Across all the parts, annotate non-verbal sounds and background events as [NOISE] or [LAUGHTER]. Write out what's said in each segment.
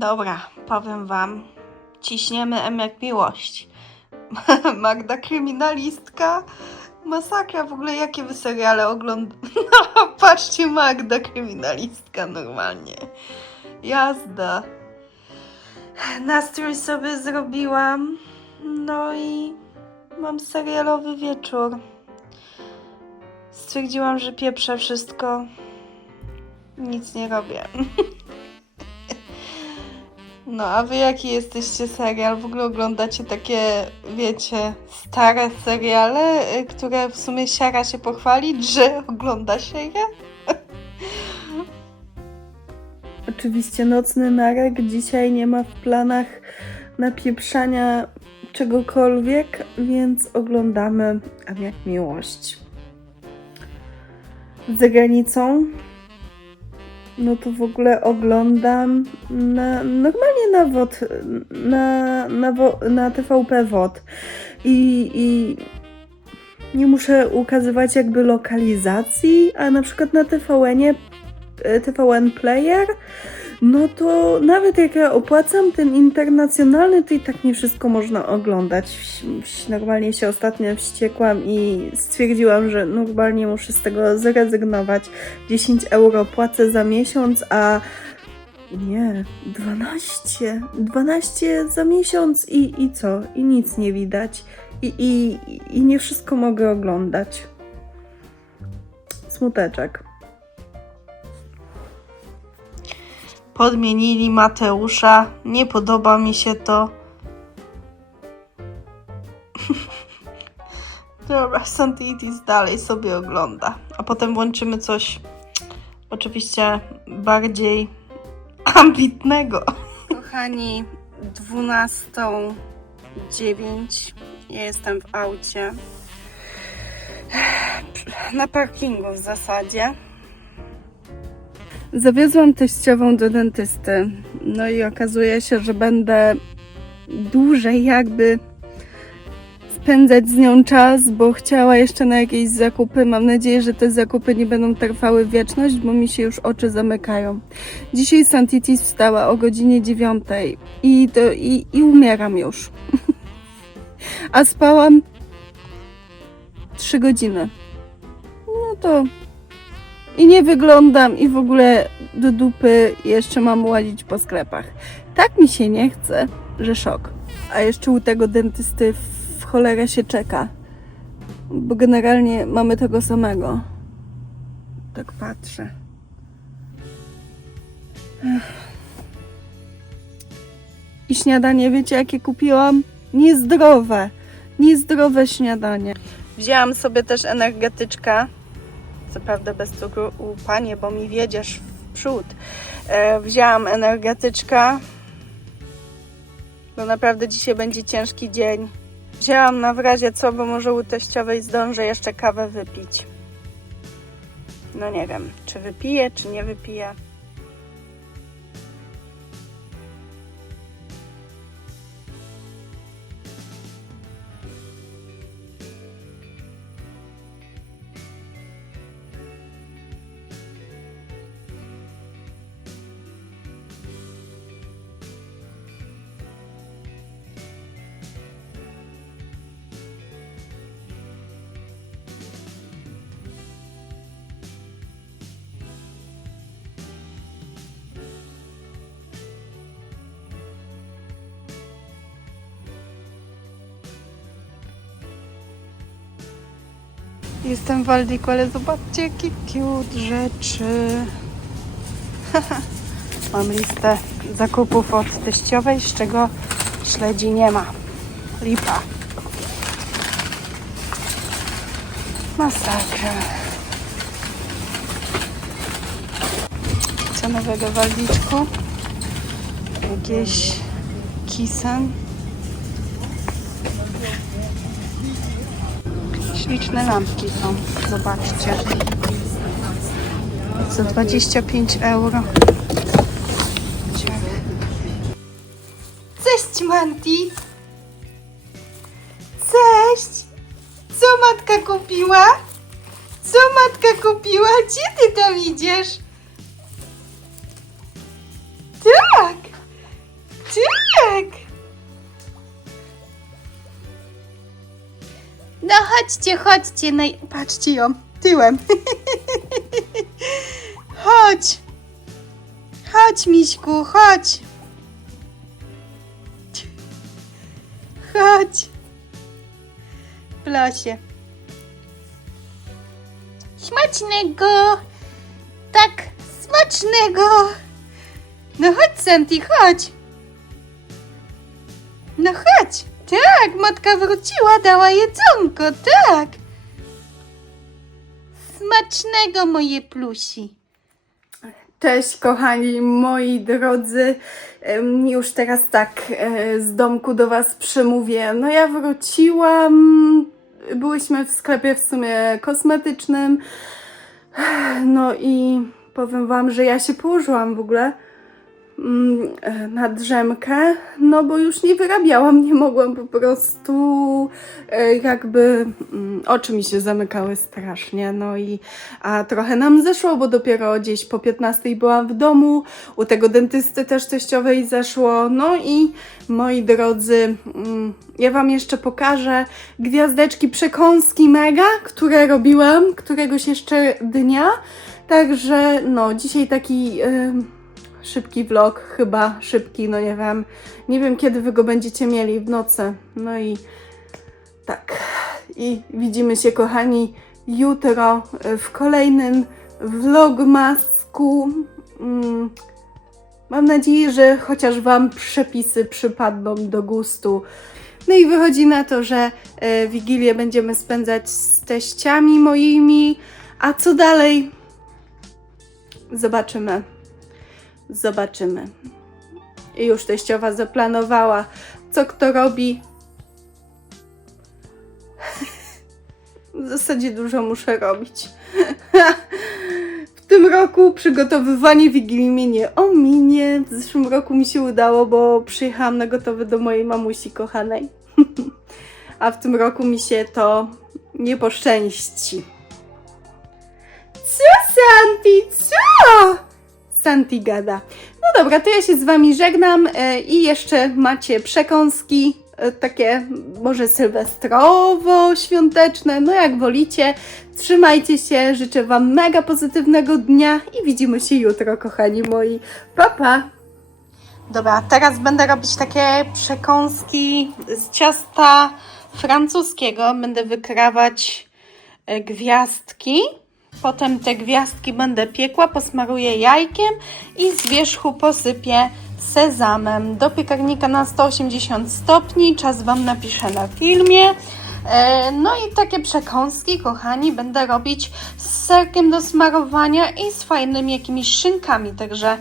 Dobra, powiem wam. Ciśniemy M jak miłość. [LAUGHS] Magda kryminalistka. Masakra w ogóle, jakie wy seriale oglądacie. [LAUGHS] Patrzcie, Magda kryminalistka normalnie. Jazda. Nastrój sobie zrobiłam. No i mam serialowy wieczór. Stwierdziłam, że pieprzę wszystko. Nic nie robię. [LAUGHS] No, a wy jaki jesteście serial? W ogóle oglądacie takie, wiecie, stare seriale, y, które w sumie siara się pochwalić, że ogląda się je? [LAUGHS] Oczywiście nocny Narek dzisiaj nie ma w planach napieprzania czegokolwiek, więc oglądamy A jak miłość. Za granicą no to w ogóle oglądam na, normalnie na WOD, na, na, na TVP WOD I, i nie muszę ukazywać jakby lokalizacji, a na przykład na TVN-ie, e, TVN Player, no to nawet jak ja opłacam ten internacjonalny, to i tak nie wszystko można oglądać. Normalnie się ostatnio wściekłam i stwierdziłam, że normalnie muszę z tego zrezygnować. 10 euro płacę za miesiąc, a nie, 12. 12 za miesiąc i, i co? I nic nie widać. I, i, I nie wszystko mogę oglądać. Smuteczek. Podmienili Mateusza. Nie podoba mi się to. [LAUGHS] Dobra, Santitis dalej sobie ogląda. A potem włączymy coś oczywiście bardziej ambitnego. Kochani, 12.09. Ja jestem w aucie. Na parkingu w zasadzie. Zawiozłam teściową do dentysty. No i okazuje się, że będę dłużej jakby spędzać z nią czas, bo chciała jeszcze na jakieś zakupy. Mam nadzieję, że te zakupy nie będą trwały wieczność, bo mi się już oczy zamykają. Dzisiaj Santitis wstała o godzinie 9 i, to, i, i umieram już. [LAUGHS] A spałam 3 godziny. No to i nie wyglądam i w ogóle do dupy jeszcze mam łazić po sklepach. Tak mi się nie chce, że szok. A jeszcze u tego dentysty cholerę się czeka. Bo generalnie mamy tego samego. Tak patrzę. I śniadanie, wiecie jakie kupiłam? Niezdrowe. Niezdrowe śniadanie. Wzięłam sobie też energetyczka co prawda bez cukru, u panie, bo mi wiedziesz w przód. E, wzięłam energetyczka, bo naprawdę dzisiaj będzie ciężki dzień. Wzięłam na w razie co, bo może u teściowej zdążę jeszcze kawę wypić. No nie wiem, czy wypiję, czy nie wypiję. Jestem w Aldiku, ale zobaczcie jakie cute rzeczy. [LAUGHS] Mam listę zakupów od teściowej, z czego śledzi nie ma. Lipa. Masakra. Co nowego w Aldiczku? Jakieś kisen. Śliczne lampki są. Zobaczcie. Za 25 euro. Cześć, Manti. Cześć. Co matka kupiła? Co matka kupiła? Gdzie ty tam idziesz? No chodźcie, chodźcie. No i patrzcie ją tyłem. [LAUGHS] chodź. Chodź, Miśku, chodź. Chodź. Proszę. Smacznego. Tak, smacznego. No chodź, Santi, chodź. No chodź. Tak, matka wróciła, dała jedzonko, tak. Smacznego, moje plusi. Cześć, kochani moi drodzy. Już teraz tak e, z domku do Was przemówię. No ja wróciłam. Byłyśmy w sklepie w sumie kosmetycznym. No i powiem Wam, że ja się położyłam w ogóle na drzemkę, no bo już nie wyrabiałam, nie mogłam po prostu e, jakby mm, oczy mi się zamykały strasznie, no i a trochę nam zeszło, bo dopiero gdzieś po 15 byłam w domu, u tego dentysty też teściowej zeszło, no i moi drodzy, mm, ja Wam jeszcze pokażę gwiazdeczki przekąski mega, które robiłam któregoś jeszcze dnia, także no dzisiaj taki... em, szybki vlog, chyba szybki, no nie wiem. Nie wiem, kiedy wy go będziecie mieli w nocy. No i tak. I widzimy się, kochani, jutro w kolejnym vlogmasku. Mm, Mam nadzieję, że chociaż Wam przepisy przypadną do gustu. No i wychodzi na to, że e, Wigilię będziemy spędzać z teściami moimi. A co dalej? Zobaczymy. Zobaczymy. I już teściowa zaplanowała, co kto robi. W zasadzie dużo muszę robić. W tym roku przygotowywanie Wigilii mnie nie ominie. W zeszłym roku mi się udało, bo przyjechałam na gotowe do mojej mamusi kochanej. A w tym roku mi się to nie poszczęści. Co, Santi, co? Santi gada. No dobra, to ja się z Wami żegnam e, i jeszcze macie przekąski, e, takie może sylwestrowo-świąteczne, no jak wolicie. Trzymajcie się, życzę Wam mega pozytywnego dnia i widzimy się jutro, kochani moi. Pa, pa! Dobra, teraz będę robić takie przekąski z ciasta francuskiego. Będę wykrawać e, gwiazdki. Potem te gwiazdki będę piekła, posmaruję jajkiem i z wierzchu posypię sezamem. Do piekarnika na 180 stopni, czas Wam napiszę na filmie. E, No i takie przekąski, kochani, będę robić z serkiem do smarowania i z fajnymi jakimiś szynkami, także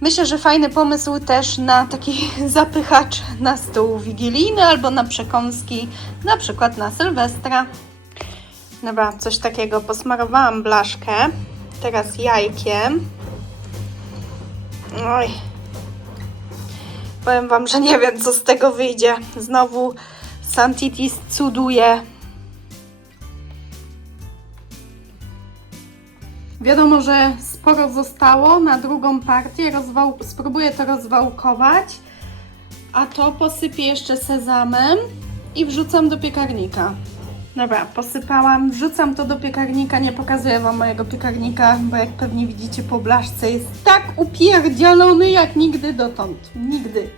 myślę, że fajny pomysł też na taki [LAUGHS] zapychacz na stół wigilijny albo na przekąski, na przykład na Sylwestra. Dobra, coś takiego. Posmarowałam blaszkę. Teraz jajkiem. Oj. Powiem Wam, że nie wiem, co z tego wyjdzie. Znowu Santitis cuduje. Wiadomo, że sporo zostało na drugą partię. Rozwał... Spróbuję to rozwałkować. A to posypię jeszcze sezamem i wrzucam do piekarnika. Dobra, posypałam, wrzucam to do piekarnika, nie pokazuję Wam mojego piekarnika, bo jak pewnie widzicie po blaszce jest tak upierdzielony jak nigdy dotąd. Nigdy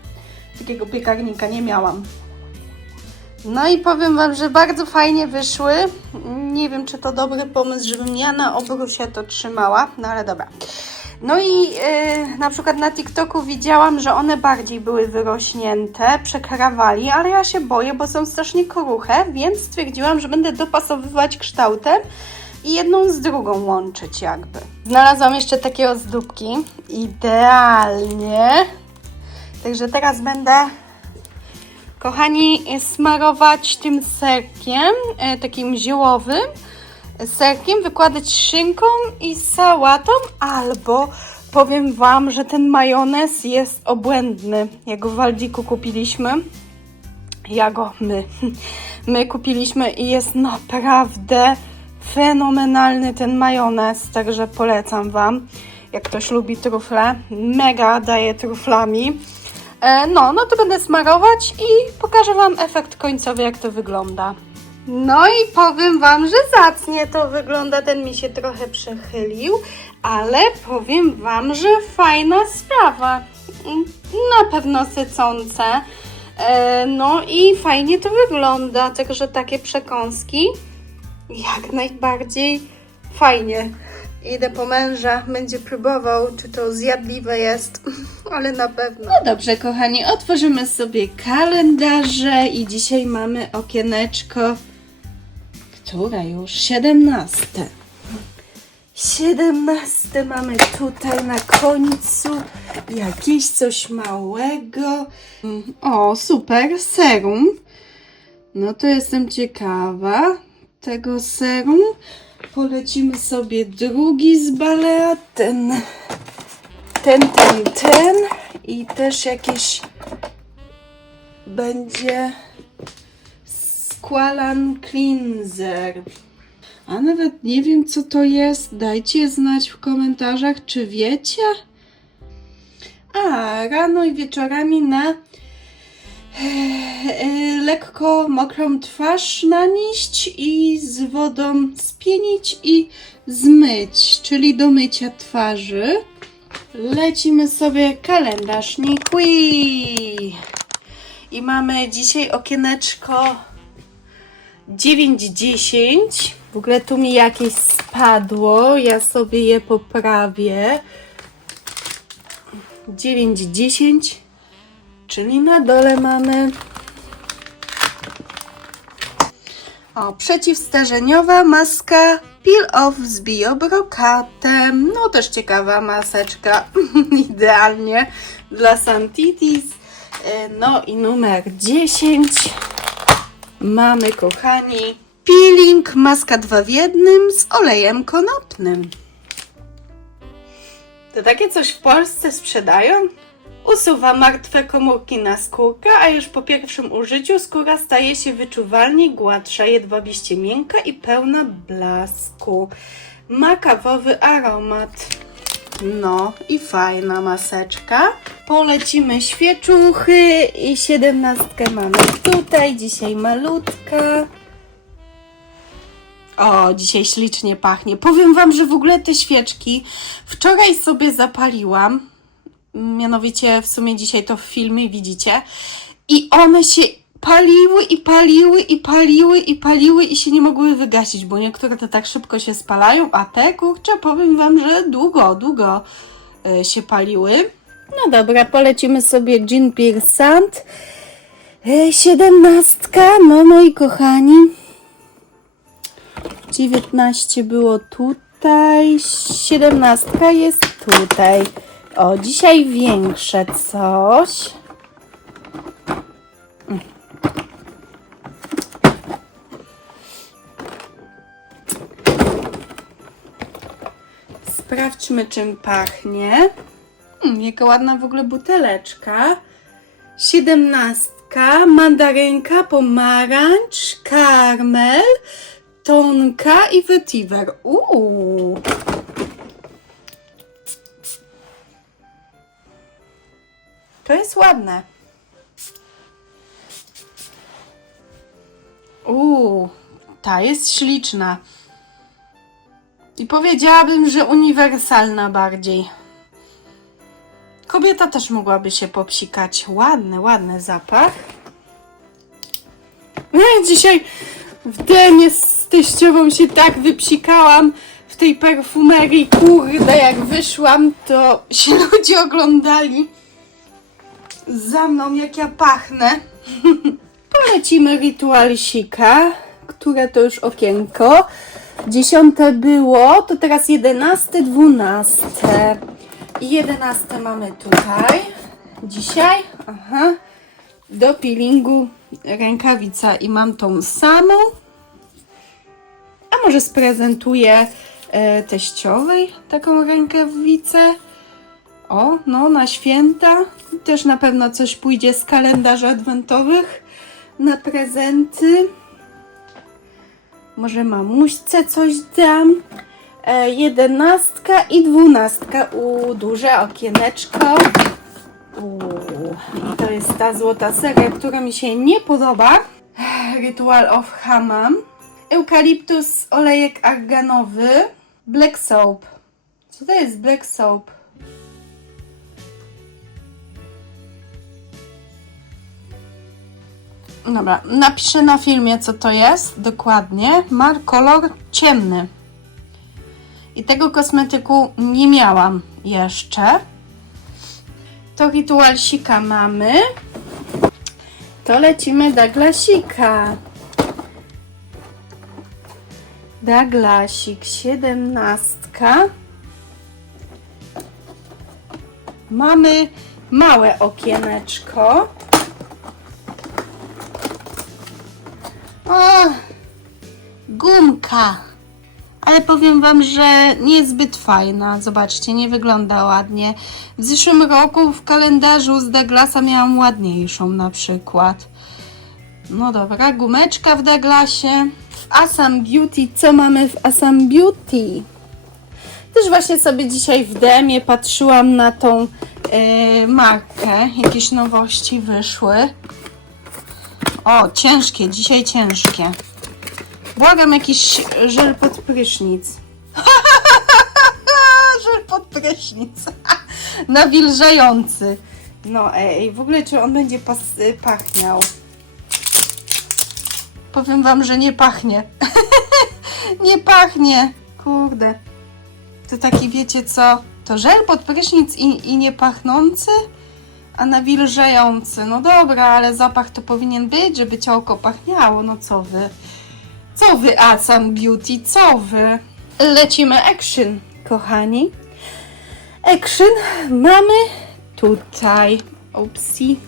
takiego piekarnika nie miałam. No i powiem Wam, że bardzo fajnie wyszły. Nie wiem, czy to dobry pomysł, żebym ja na obrusie to trzymała, no ale dobra. No i yy, na przykład na TikToku widziałam, że one bardziej były wyrośnięte, przekrawali, ale ja się boję, bo są strasznie kruche, więc stwierdziłam, że będę dopasowywać kształtem i jedną z drugą łączyć jakby. Znalazłam jeszcze takie ozdóbki, idealnie. Także teraz będę, kochani, smarować tym serkiem, e, takim ziołowym, serkiem, wykładać szynką i sałatą, albo powiem Wam, że ten majonez jest obłędny. Jak go w Waldiku kupiliśmy, ja go, my, [LAUGHS] my kupiliśmy i jest naprawdę fenomenalny ten majonez, także polecam Wam. Jak ktoś lubi trufle, mega daje truflami. E, No, no to będę smarować i pokażę Wam efekt końcowy, jak to wygląda. No i powiem Wam, że zacnie to wygląda. Ten mi się trochę przechylił, ale powiem Wam, że fajna sprawa. Na pewno sycące. E, No i fajnie to wygląda, także takie przekąski jak najbardziej fajnie. Idę po męża, będzie próbował, czy to zjadliwe jest, [LAUGHS] ale na pewno. No dobrze, kochani, otworzymy sobie kalendarze i dzisiaj mamy okieneczko, które już 17. 17 mamy tutaj na końcu jakieś coś małego. O, super, serum. No to jestem ciekawa tego serum. Polecimy sobie drugi z balea, ten, ten, ten, ten i też jakieś będzie Squalan Cleanser. A nawet nie wiem co to jest. Dajcie znać w komentarzach, czy wiecie. A, rano i wieczorami na lekko mokrą twarz nanieść i z wodą spienić i zmyć, czyli do mycia twarzy. Lecimy sobie kalendarz Nikwi. I mamy dzisiaj okieneczko 9-10. W ogóle tu mi jakieś spadło, ja sobie je poprawię. 9-10, czyli na dole mamy o, przeciwstarzeniowa maska Peel Off z biobrokatem. No też ciekawa maseczka, [LAUGHS] idealnie dla Santitis. E, No i numer 10 mamy, kochani, peeling maska 2 w jednym z olejem konopnym. To takie coś w Polsce sprzedają? Usuwa martwe komórki na skórkę, a już po pierwszym użyciu skóra staje się wyczuwalnie gładsza, jedwabiście miękka i pełna blasku. Ma kawowy aromat. No i fajna maseczka. Polecimy świeczuchy i siedemnastkę mamy tutaj, dzisiaj malutka. O, dzisiaj ślicznie pachnie. Powiem Wam, że w ogóle te świeczki wczoraj sobie zapaliłam. Mianowicie w sumie dzisiaj to w filmie widzicie. I one się paliły i paliły i paliły i paliły i się nie mogły wygasić, bo niektóre to tak szybko się spalają, a te kurczę powiem Wam, że długo, długo y, się paliły. No dobra, polecimy sobie Jean Piersant. Y, Siedemnastka, no moi kochani. 19 było tutaj, 17 jest tutaj. O, dzisiaj większe coś. Sprawdźmy, czym pachnie. Hmm, jaka ładna w ogóle buteleczka. Siedemnastka, mandarynka, pomarańcz, karmel, tonka i vetiver. Uuu. To jest ładne. Uuu, ta jest śliczna. I powiedziałabym, że uniwersalna bardziej. Kobieta też mogłaby się popsikać. Ładny, ładny zapach. Ja dzisiaj w demie z teściową się tak wypsikałam w tej perfumerii. Kurde, jak wyszłam, to się [LAUGHS] ludzie oglądali za mną, jak ja pachnę. [LAUGHS] Polecimy Ritualsika, które to już okienko. Dziesiąte było, to teraz jedenaste, dwunaste. I jedenaste mamy tutaj. Dzisiaj, aha, do peelingu rękawica i mam tą samą. A może sprezentuję e, teściowej taką rękawicę. O, no na święta. Też na pewno coś pójdzie z kalendarzy adwentowych na prezenty. Może mamuśce coś dam. E, jedenastka i dwunastka. U, duże okieneczko. To jest ta złota seria, która mi się nie podoba. Ritual of Hammam, eukaliptus, olejek arganowy, black soap. Co to jest black soap? Dobra, napiszę na filmie, co to jest dokładnie. Ma kolor ciemny. I tego kosmetyku nie miałam jeszcze. To ritualsika mamy. To lecimy Douglasika. Douglasik, siedemnastka. Mamy małe okieneczko. O, gumka. Ale powiem Wam, że niezbyt fajna. Zobaczcie, nie wygląda ładnie. W zeszłym roku w kalendarzu z Douglasa miałam ładniejszą na przykład. No dobra, gumeczka w Douglasie. W Assam Beauty, co mamy w Assam Beauty? Też właśnie sobie dzisiaj w demie patrzyłam na tą e, markę. Jakieś nowości wyszły. O, ciężkie, dzisiaj ciężkie. Błagam jakiś żel pod prysznic. [LAUGHS] żel pod prysznic. [LAUGHS] Nawilżający. No ej, w ogóle czy on będzie pas, y, pachniał? Powiem wam, że nie pachnie. [LAUGHS] nie pachnie. Kurde. To taki wiecie co? To żel pod prysznic i, i nie pachnący? A nawilżający. No dobra, ale zapach to powinien być, żeby ciałko pachniało. No co wy? Co wy, Asam Beauty? Co wy? Lecimy action, kochani. Action mamy tutaj. Upsi.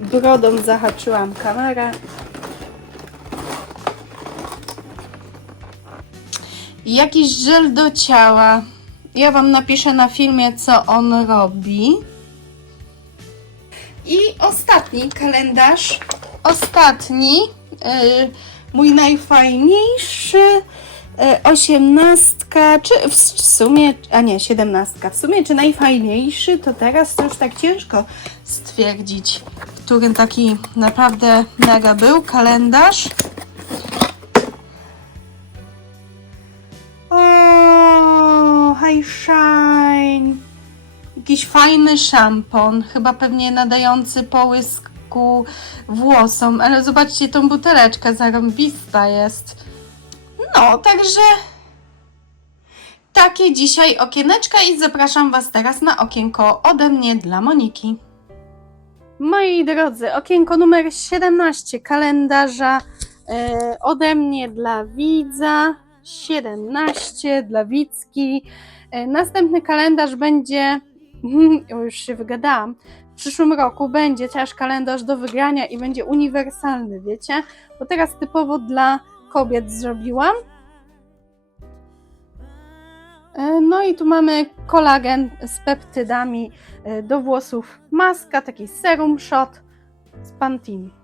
Brodą zahaczyłam kamerę. Jakiś żel do ciała. Ja Wam napiszę na filmie, co on robi. I ostatni kalendarz. Ostatni. Yy, mój najfajniejszy. Yy, osiemnastka, czy w sumie, a nie, siedemnastka. W sumie, czy najfajniejszy, to teraz to już tak ciężko stwierdzić, który taki naprawdę mega był kalendarz. High Shine. Jakiś fajny szampon, chyba pewnie nadający połysku włosom, ale zobaczcie tą buteleczkę, zarąbista jest. No, także takie dzisiaj okieneczka i zapraszam Was teraz na okienko ode mnie dla Moniki. Moi drodzy, okienko numer 17 kalendarza e, ode mnie dla widza. 17 dla Wicki. E, Następny kalendarz będzie, [LAUGHS] już się wygadałam, w przyszłym roku będzie też kalendarz do wygrania i będzie uniwersalny, wiecie? Bo teraz typowo dla kobiet zrobiłam. E, No i tu mamy kolagen z peptydami e, do włosów, maska, taki serum shot z Pantene.